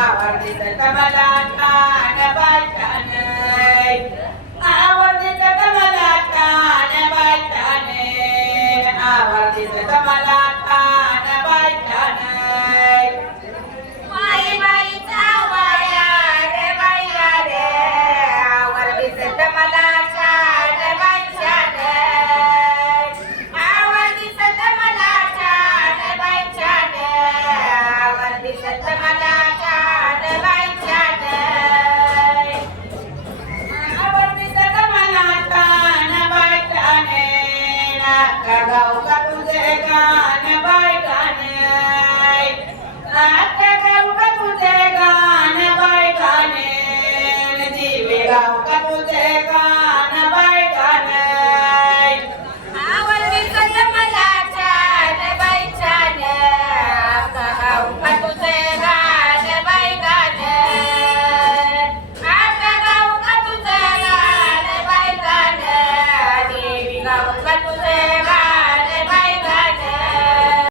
Tabala. गाव का तुझे गाण बाय गाण आख्या का तुझे गाण? बाय गाण दिवे गाव का तुझे गाण?